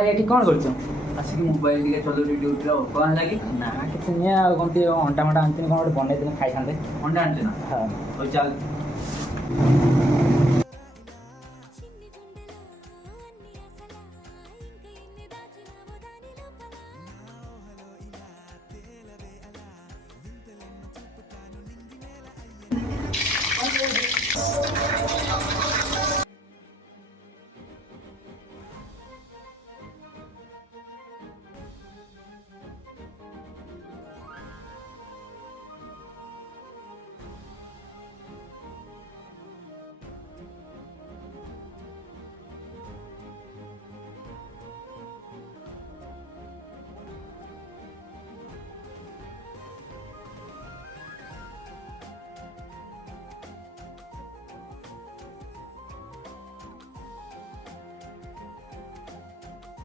ଏଠି କ'ଣ କରୁଛୁ? ଆସିକି ମୋବାଇଲ ଟିକେ ଚଲଉଚି ଡ୍ୟୁଟିର। କ'ଣ ହେଲା କି? ନା କିଛି ନୁହେଁ ଆଉ କମିତି ଅଣ୍ଡା ମଣ୍ଡା ଆଣିଥିଲି କ'ଣ ଗୋଟେ ବନେଇଥିଲି ଖାଇଥାନ୍ତେ। ଅଣ୍ଡା ଆଣିଛୁ ନା? ହଁ। ହଉ ଚାଲ।